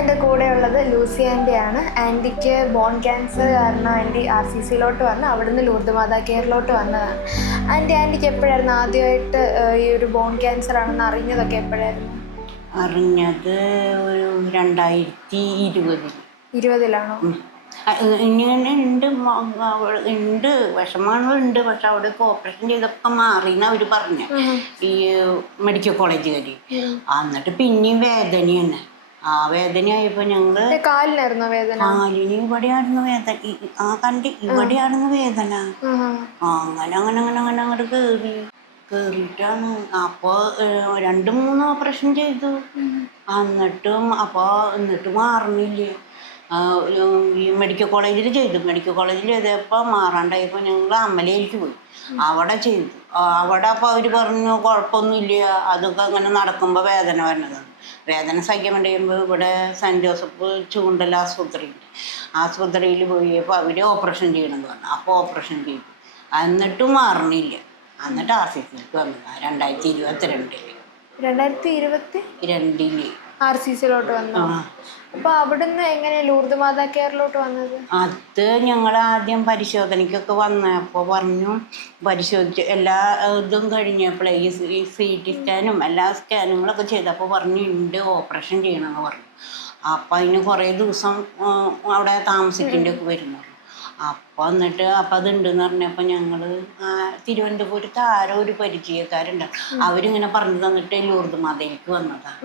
എൻ്റെ കൂടെയുള്ളത് Lucy ആൻറ്റിയാണ്. ആൻറ്റിക്ക് bone cancer കാരണം ആൻറ്റി RCCയിലോട്ട് വന്ന് അവിടുന്ന് ലൂർദ് മാതാ കെയറിലോട്ട് വന്നതാണ്. ആൻറ്റിക്ക് എപ്പോഴായിരുന്നു ആദ്യമായിട്ട് ഈ ഒരു ബോൺ ക്യാൻസർ ആണെന്ന് അറിഞ്ഞതൊക്കെ എപ്പോഴായിരുന്നു? അറിഞ്ഞത് ഒരു 2020. 20-ലാണോ? ഇങ്ങനെ ഉണ്ട് വിഷമങ്ങളുണ്ട്. പക്ഷെ അവിടെ ഓപ്പറേഷൻ ചെയ്തപ്പോൾ മാറിയെന്ന് അവർ പറഞ്ഞു, ഈ മെഡിക്കൽ കോളേജുകാർ. എന്നിട്ട് പിന്നെയും വേദനയാണ്. ആ വേദനയായപ്പോൾ ഞങ്ങൾ കാലിനായിരുന്നോ വേദന? കാലിന് ഇവിടെയായിരുന്നു വേദന, ഇവിടെയായിരുന്നു വേദന. അങ്ങനെ അങ്ങനെ അങ്ങനെ അങ്ങനെ അങ്ങോട്ട് കേറിയിട്ടാണ്. അപ്പോൾ 2-3 ഓപ്പറേഷൻ ചെയ്തു. എന്നിട്ട് മാറുന്നില്ല. ഈ മെഡിക്കൽ കോളേജിൽ ചെയ്തു. മെഡിക്കൽ കോളേജിൽ ചെയ്തപ്പോൾ മാറാണ്ടായപ്പോൾ ഞങ്ങൾ അമലയിലേക്ക് പോയി. അവിടെ ചെയ്തു. അവിടെ അപ്പോൾ അവർ പറഞ്ഞു കുഴപ്പമൊന്നുമില്ല, അതൊക്കെ അങ്ങനെ നടക്കുമ്പോൾ വേദന വരണതാണ്. വേദന സഹിക്കാൻ വേണ്ടി കഴിയുമ്പോൾ ഇവിടെ സെൻറ്റ് ജോസഫ് ചൂണ്ടൽ ആസ്പത്രിയിൽ പോയപ്പോൾ അവർ ഓപ്പറേഷൻ ചെയ്യണമെന്ന് പറഞ്ഞു. അപ്പോൾ ഓപ്പറേഷൻ ചെയ്തു. എന്നിട്ടും മാറണില്ല. എന്നിട്ട് RCCയിലേക്ക് വന്നതാണ് 2022. 2022 RCCയിലോട്ട് വന്നു. അപ്പോൾ അവിടുന്ന് എങ്ങനെ ലൂർദ് മാതാ കെയറിലോട്ട് വന്നത്? അത് ഞങ്ങൾ ആദ്യം പരിശോധനയ്ക്കൊക്കെ വന്നപ്പോൾ പറഞ്ഞു, പരിശോധിച്ച് എല്ലാ ഇതും കഴിഞ്ഞപ്പോഴേ ഈ CT സ്കാനും എല്ലാ സ്കാനുകളൊക്കെ ചെയ്തപ്പോൾ പറഞ്ഞു ഉണ്ട് ഓപ്പറേഷൻ ചെയ്യണമെന്ന് പറഞ്ഞു. അപ്പം അതിന് കുറേ ദിവസം അവിടെ താമസിക്കേണ്ടൊക്കെ വരുന്നു. അപ്പം അതുണ്ടെന്ന് പറഞ്ഞപ്പോൾ ഞങ്ങൾ തിരുവനന്തപുരത്ത് ആരോ ഒരു പരിചയക്കാരുണ്ടാവും, അവരിങ്ങനെ പറഞ്ഞു തന്നിട്ട് ലൂർദ് മാതയിലേക്ക് വന്നതാണ്.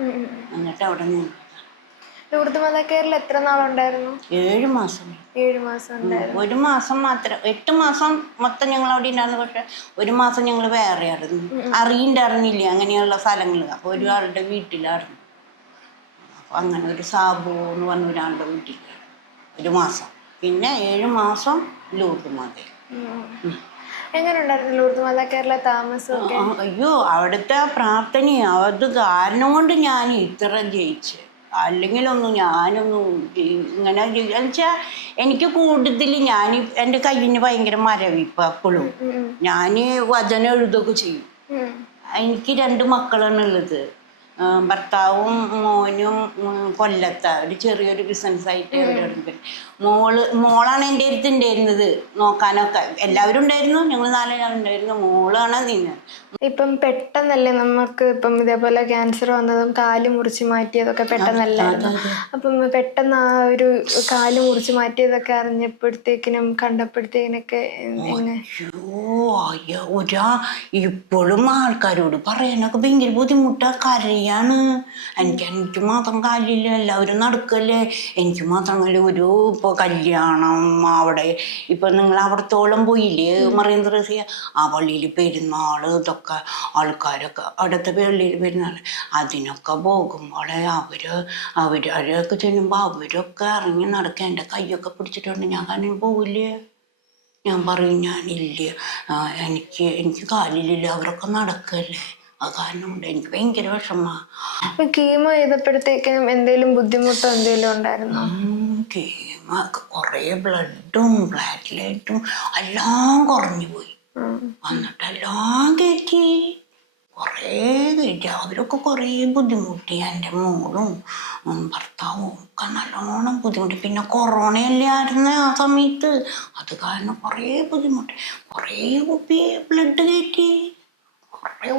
എന്നിട്ട് അവിടെ നിന്ന് ലൂർദ് മാതാ കെയറിൽ എത്ര നാളുണ്ടായിരുന്നു? 7 മാസം. 7 മാസം ഉണ്ടായിരുന്നു. 1 മാസം മാത്രം. 8 മാസം മൊത്തം ഞങ്ങൾ അവിടെ ഉണ്ടായിരുന്നു. പക്ഷെ 1 മാസം ഞങ്ങൾ വേറെ ആയിരുന്നു, അറിയില്ല അങ്ങനെയുള്ള സ്ഥലങ്ങൾ. അപ്പോൾ ഒരാളുടെ വീട്ടിലായിരുന്നു. അപ്പോൾ അങ്ങനെ ഒരു സാബു എന്ന് പറഞ്ഞ ഒരാളുടെ വീട്ടിലാണ് 1 മാസം. പിന്നെ 7 മാസം ലൂർദ് മാതയിൽ. എങ്ങനെ ഉണ്ടായിരുന്നു ലൂർദ് മാതാ കെയറിലെ താമസമൊക്കെ? അയ്യോ, അവിടുത്തെ പ്രാർത്ഥനയും അത് കാരണം കൊണ്ട് ഞാൻ ഇത്ര ജയിച്ചു. അല്ലെങ്കിലൊന്നും ഞാനൊന്നും ഇങ്ങനെ വെച്ചാൽ എനിക്ക് കൂടുതൽ എൻ്റെ കയ്യിന് ഭയങ്കര മരവിപ്പ് എപ്പോഴും. ഞാൻ വചനം എഴുതൊക്കെ ചെയ്യും. എനിക്ക് 2 മക്കളാണ് ഉള്ളത്. ഭർത്താവും മോനും കൊല്ലത്ത ഒരു ചെറിയൊരു ബിസിനസ്സായിട്ട് മോളാണ് എൻ്റെ അടുത്ത് ഉണ്ടായിരുന്നത് നോക്കാനൊക്കെ. എല്ലാവരും ഉണ്ടായിരുന്നു, ഞങ്ങൾ 4 ആളുണ്ടായിരുന്നു. മോളാണ് നിന്നത്. ഇപ്പം പെട്ടെന്നല്ലേ നമുക്ക് ഇപ്പം ഇതേപോലെ ക്യാൻസർ വന്നതും കാല് മുറിച്ച് മാറ്റിയതൊക്കെ പെട്ടെന്നല്ലായിരുന്നു. അപ്പം പെട്ടെന്ന് ആ ഒരു കാല് മുറിച്ച് മാറ്റിയതൊക്കെ അറിഞ്ഞപ്പോഴത്തേക്കിനും കണ്ടപ്പോഴത്തേക്കിനൊക്കെ ഇപ്പോഴും ആൾക്കാരോട് പറയാനൊക്കെ ഭയങ്കര ബുദ്ധിമുട്ടാണ്. കരയാണ്. എനിക്ക് മാത്രം കാലില്ല, എല്ലാവരും നടക്കല്ലേ, എനിക്ക് മാത്രം ഒരു ഇപ്പോൾ കല്യാണം അവിടെ ഇപ്പം നിങ്ങൾ അവിടത്തോളം പോയില്ലേ മറിയം ത്രേസ്യ, ആ പള്ളിയിൽ പെരുന്നാൾ, ഇതൊക്കെ ആൾക്കാരൊക്കെ അടുത്ത പള്ളിയിൽ പെരുന്നാൾ, അതിനൊക്കെ പോകുമ്പോളെ അവരൊക്കെ ചെല്ലുമ്പോൾ അവരൊക്കെ ഇറങ്ങി നടക്കുക. എൻ്റെ കൈയൊക്കെ പിടിച്ചിട്ടുണ്ട്. ഞാൻ കാരണം പോവില്ലേ, ഞാൻ പറയും ഞാനില്ല, എനിക്ക് കാലിലില്ല, അവരൊക്കെ നടക്കല്ലേ. അത് കാരണം കൊണ്ട് എനിക്ക് ഭയങ്കര വിഷമമാണ്. കീമോ ചെയ്തപ്പോഴത്തേക്കും എന്തെങ്കിലും ബുദ്ധിമുട്ടോ എന്തെങ്കിലും ഉണ്ടായിരുന്നോ? കീമോ കുറേ ബ്ലഡും പ്ലാറ്റ്ലേറ്റും എല്ലാം കുറഞ്ഞു പോയി. എന്നിട്ടെല്ലാം കയറ്റി അവരൊക്കെ കുറേ ബുദ്ധിമുട്ടി. എൻ്റെ മോളും ഭർത്താവും ഒക്കെ നല്ലോണം ബുദ്ധിമുട്ടി. പിന്നെ കൊറോണയല്ലേ ആയിരുന്നു ആ സമയത്ത്, അത് കാരണം കുറേ ബുദ്ധിമുട്ടി. കുറേ കുപ്പി ബ്ലഡ് കയറ്റി, കുറേ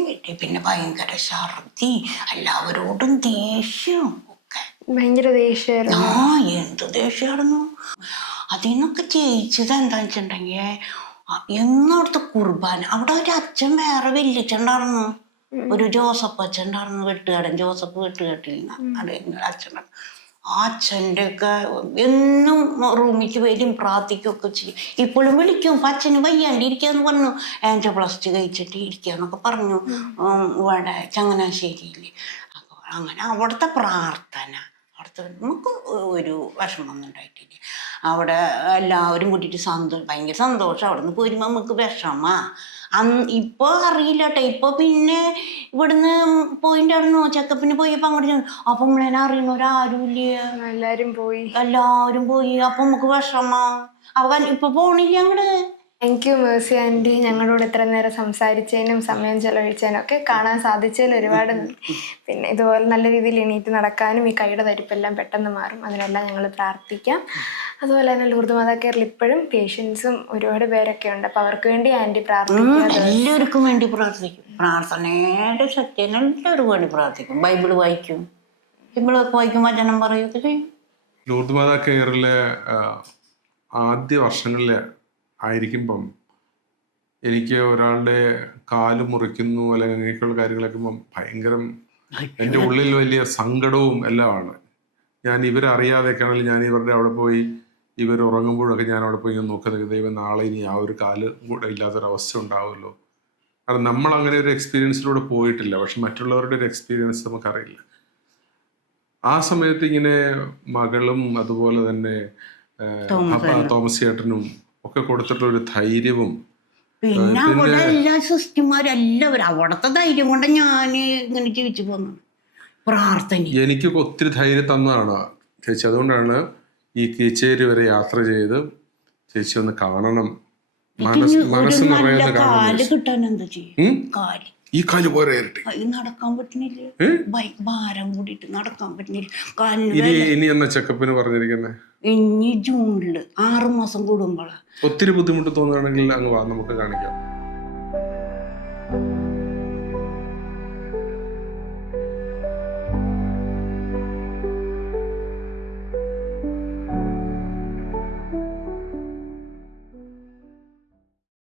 കയറ്റി. പിന്നെ ഭയങ്കര ഛർദി, എല്ലാവരോടും ദേഷ്യം ഒക്കെ. ഭയങ്കര ദേഷ്യമായിരുന്നു. എന്ത് ദേഷ്യമായിരുന്നു. അതിൽ നിന്നൊക്കെ ജയിച്ചത് എന്താണെന്ന് വെച്ചിട്ടുണ്ടെങ്കിൽ എന്നോടത്ത് കുർബാന. അവിടെ ഒരു അച്ഛൻ വേറെ വല്യച്ഛണ്ടായിരുന്നു, ഒരു ജോസഫ് അച്ഛൻ ഉണ്ടായിരുന്നു, വെട്ടുകാടൻ ജോസഫ് വെട്ടുകാട്ടിൽ അച്ഛൻ. ആ അച്ഛൻ്റെ ഒക്കെ എന്നും റൂമിലേക്ക് വരും, പ്രാർത്ഥിക്കുകയൊക്കെ ചെയ്യും. ഇപ്പോഴും വിളിക്കും. അപ്പം അച്ഛന് വയ്യാണ്ട് ഇരിക്കാന്ന് പറഞ്ഞു, ആൻജിയോപ്ലാസ്റ്റി കഴിച്ചിട്ട് ഇരിക്കാന്നൊക്കെ പറഞ്ഞു ഇവിടെ ചങ്ങനാശ്ശേരിയിൽ. അപ്പോൾ അങ്ങനെ അവിടുത്തെ പ്രാർത്ഥന, അവിടുത്തെ നമുക്ക് ഒരു വിഷമമൊന്നും ഉണ്ടായിട്ടില്ല. അവിടെ എല്ലാവരും കൂട്ടിയിട്ട് ഭയങ്കര സന്തോഷം. അവിടെ നിന്ന് പോരുമ്പോൾ നമുക്ക് വിഷമമാണ്. ഇപ്പോൾ അറിയില്ല കേട്ടോ. ഇപ്പോൾ പിന്നെ ഇവിടുന്ന് പോയിട്ടായിരുന്നു ചെക്കപ്പിന് പോയപ്പോൾ അങ്ങോട്ട് ചെന്നു. അപ്പം നമ്മളതിനെ അറിയുന്നവരാരും ഇല്ല, എല്ലാവരും പോയി. അപ്പം നമുക്ക് വിഷമമാണ്. അപ്പം ഇപ്പൊ പോണില്ല അങ്ങോട്ട്. താങ്ക് യു മേഴ്സി ആൻറ്റി, ഞങ്ങളോട് ഇത്ര നേരം സംസാരിച്ചതിനും സമയം ചെലവഴിച്ചതിനും ഒക്കെ. കാണാൻ സാധിച്ചതിൽ ഒരുപാട് നന്ദി. പിന്നെ ഇതുപോലെ നല്ല രീതിയിൽ എണീറ്റ് നടക്കാനും ഈ കൈയുടെ തരിപ്പെല്ലാം പെട്ടെന്ന് മാറും, അതിനെല്ലാം ഞങ്ങൾ പ്രാർത്ഥിക്കാം. അതുപോലെ തന്നെ ലൂർദ് മാതാ കെയറിൽ ഇപ്പോഴും പേഷ്യൻസും ഒരുപാട് പേരൊക്കെ ഉണ്ട്. അപ്പോൾ അവർക്ക് വേണ്ടി ആൻറ്റി പ്രാർത്ഥിക്കുക. എല്ലാവർക്കും വേണ്ടി പ്രാർത്ഥിക്കും. പ്രാർത്ഥനയുടെ ശക്തിന് എല്ലാവർക്കും വേണ്ടി പ്രാർത്ഥിക്കും. ബൈബിള് വായിക്കും, ബൈബിളൊക്കെ വായിക്കും, വചനം പറയുകയൊക്കെ ചെയ്യും. ലൂർദ് മാതാ കെയറിലെ ആദ്യ വർഷങ്ങളിൽ ആയിരിക്കുമ്പം എനിക്ക് ഒരാളുടെ കാല് മുറിക്കുന്നു അല്ലെങ്കിൽ അങ്ങനെയൊക്കെയുള്ള കാര്യങ്ങളൊക്കെ ഭയങ്കരം എൻ്റെ ഉള്ളിൽ വലിയ സങ്കടവും എല്ലാമാണ്. ഞാൻ ഇവരറിയാതെയൊക്കെയാണെങ്കിൽ ഞാൻ ഇവരുടെ അവിടെ പോയി ഇവർ ഉറങ്ങുമ്പോഴൊക്കെ ഞാൻ അവിടെ പോയി ഇങ്ങനെ നോക്കുന്നത്, ദൈവം നാളെ ഇനി ആ ഒരു കാല് കൂടെ ഇല്ലാത്തൊരവസ്ഥ ഉണ്ടാവുമല്ലോ. കാരണം നമ്മൾ അങ്ങനെ ഒരു എക്സ്പീരിയൻസിലൂടെ പോയിട്ടില്ല, പക്ഷെ മറ്റുള്ളവരുടെ ഒരു എക്സ്പീരിയൻസ് നമുക്കറിയില്ല. ആ സമയത്ത് ഇങ്ങനെ മകളും അതുപോലെ തന്നെ തോമസ് ചേട്ടനും ഒക്കെ കൊടുത്തിട്ടുള്ള ഒരു ധൈര്യവും, പിന്നെ അവിടെ എല്ലാ സിസ്റ്റർമാരും എല്ലാവരും അവിടുത്തെ ധൈര്യം കൊണ്ട് ഞാൻ ഇങ്ങനെ ജീവിച്ചു പോന്നു. പ്രാർത്ഥന എനിക്ക് ഒത്തിരി ധൈര്യം തന്നതാണ് ചേച്ചി. അതുകൊണ്ടാണ് ഈ കീച്ചേരി വരെ യാത്ര ചെയ്ത് ചേച്ചി ഒന്ന് കാണണം, മനസ്സ് നിറയുന്ന കാല് കിട്ടാൻ എന്താ ചെയ്യും? കാല് ഈ കാല് പോരെ നടക്കാൻ പറ്റുന്നില്ല, ഭാരം കൂടിയിട്ട് നടക്കാൻ പറ്റുന്നില്ല. ഇനി എന്നാ ചെക്കപ്പിന് പറഞ്ഞിരിക്കുന്നത്? ഇനി ജൂണില് 6 മാസം കൂടുമ്പോഴാ. ഒത്തിരി ബുദ്ധിമുട്ട് തോന്നുകയാണെങ്കിൽ അങ്ങ് വാ, നമുക്ക് കാണിക്കാം.